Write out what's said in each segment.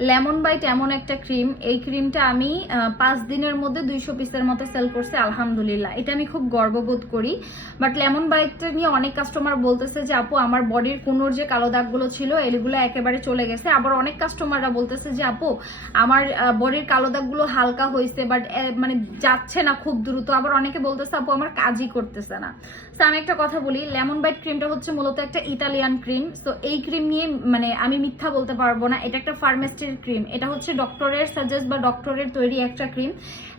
Lemon byte এমন একটা cream, এই ক্রিমটা আমি 5 দিনের মধ্যে 200 পিসের মতো সেল করছি আলহামদুলিল্লাহ। এটা আমি খুব গর্ববোধ করি। বাট লেমন বাইটটা নিয়ে অনেক কাস্টমার বলতেছে যে আপু আমার বডির কোনোর যে কালো দাগগুলো ছিল এগুলো একেবারে চলে গেছে। আবার অনেক কাস্টমাররা বলতেছে যে আপু আমার বডির কালো দাগগুলো হালকা হয়েছে বাট মানে যাচ্ছে না খুব দ্রুত। আবার অনেকে বলতেছে আপু আমার কাজই করতেছে না। তো আমি একটা কথা বলি, লেমন বাইট ক্রিমটা হচ্ছে মূলত একটা ইতালিয়ান ক্রিম। তো এই ক্রিম নিয়ে মানে আমি মিথ্যা বলতে পারবো না, এটা একটা ফার্মাস্টির ক্রিম। এটা হচ্ছে ডক্টরের সাজেস্ট বা ডক্টরের তৈরি একটা ক্রিম।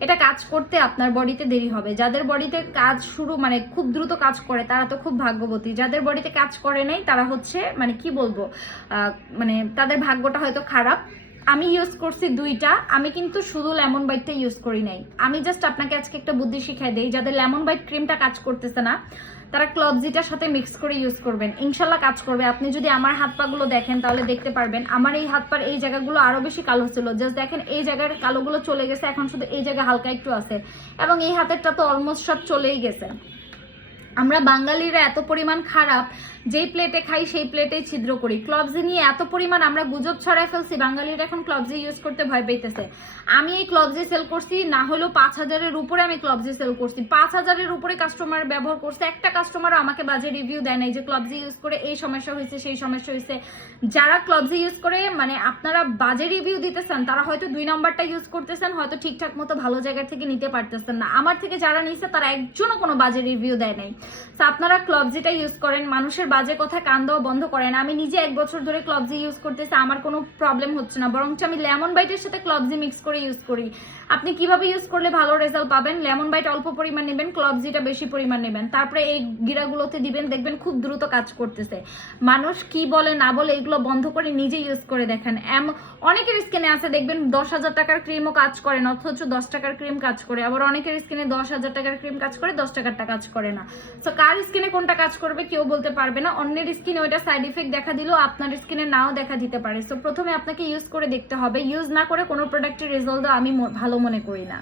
এটা কাজ করতে আপনার বডিতে দেরি হবে। যাদের বডিতে কাজ শুরু মানে খুব দ্রুত কাজ করে তারা তো খুব ভাগ্যবতী। যাদের বডিতে কাজ করে নাই তারা হচ্ছে মানে কি বলবো, মানে তাদের ভাগ্যটা হয়তো খারাপ। আমি ইউজ করছি দুইটা। আমি কিন্তু শুধু লেমন বাইটটা ইউজ করি নাই। আমি জাস্ট আপনাকে আজকে একটা বুদ্ধি শিখাই দেই, যাদের লেমন বাইট ক্রিমটা কাজ করতেছে না তারা ক্লবজিটার সাথে মিক্স করে ইউজ করবেন, ইনশাল্লাহ কাজ করবে। আপনি যদি আমার হাত পা গুলো দেখেন তাহলে দেখতে পারবেন আমার এই হাত পার এই জায়গাগুলো আরো বেশি কালো ছিল। জাস্ট দেখেন এই জায়গার কালোগুলো চলে গেছে, এখন শুধু এই জায়গা হালকা একটু আছে, এবং এই হাতেরটা তো অলমোস্ট সব চলেই গেছে। আমরা বাঙালিরা এত পরিমাণ খারাপ, যেই প্লেটে খাই সেই প্লেটেই ছিদ্র করি। ক্লবজি নিয়ে এত পরিমাণ আমরা গুজব ছড়ায় ফেলছি, বাঙালিরা এখন ক্লবজি ইউজ করতে ভয় পেতেছে। আমি এই ক্লবজি সেল করছি না হলেও 5000-এর উপরে আমি ক্লবজি সেল করছি। 5000-এর উপরে কাস্টমার ব্যবহার করছে, একটা কাস্টমারও আমাকে বাজে রিভিউ দেয় নাই যে ক্লবজি ইউজ করে এই সমস্যা হয়েছে সেই সমস্যা হয়েছে। যারা ক্লবজি ইউজ করে মানে আপনারা বাজে রিভিউ দিতেছেন তারা হয়তো 2 নাম্বারটা ইউজ করতেছেন, হয়তো ঠিকঠাক মতো ভালো জায়গা থেকে নিতে পারতেছেন না। আমার থেকে যারা নিছে তারা একজনও কোনো বাজে রিভিউ দেয় নাই। তো আপনারা ক্লবজিটা ইউজ করেন, মানুষের বাজে কথা কান দেওয়া বন্ধ করেন। আমি নিজে 1 বছর ধরে ক্লবজি ইউজ করতেছি, আমার কোনো প্রবলেম হচ্ছে না, বরঞ্চ আমি লেমন বাইটের সাথে ক্লবজি মিক্স করে ইউজ করি। আপনি কিভাবে ইউজ করলে ভালো রেজাল্ট পাবেন? লেমন বাইট অল্প পরিমাণ নেবেন, ক্লবজিটা বেশি পরিমাণ নেবেন, তারপরে এই গিরাগুলোতে দিবেন, দেখবেন খুব দ্রুত কাজ করতেছে। মানুষ কি বলে না বলে এগুলো বন্ধ করে নিজে ইউজ করে দেখেন। অনেকের স্কিনে আছে দেখবেন 10,000 টাকার ক্রিমও কাজ করে না, অথচ 10 টাকার ক্রিম কাজ করে। আবার অনেকের স্কিনে 10,000 টাকার ক্রিম কাজ করে, 10 টাকারটা কাজ করে না। তো কার স্কিনে কোনটা কাজ করবে কেউ বলতে পারবে না। অন্যের স্কিনে ওইটা সাইড ইফেক্ট দেখা দিলেও আপনার স্কিনে নাও দেখা দিতে পারে। সো প্রথমে আপনাকে ইউজ করে দেখতে হবে। ইউজ না করে কোনো প্রোডাক্টের রেজাল্ট আমি ভালো মনে করি না।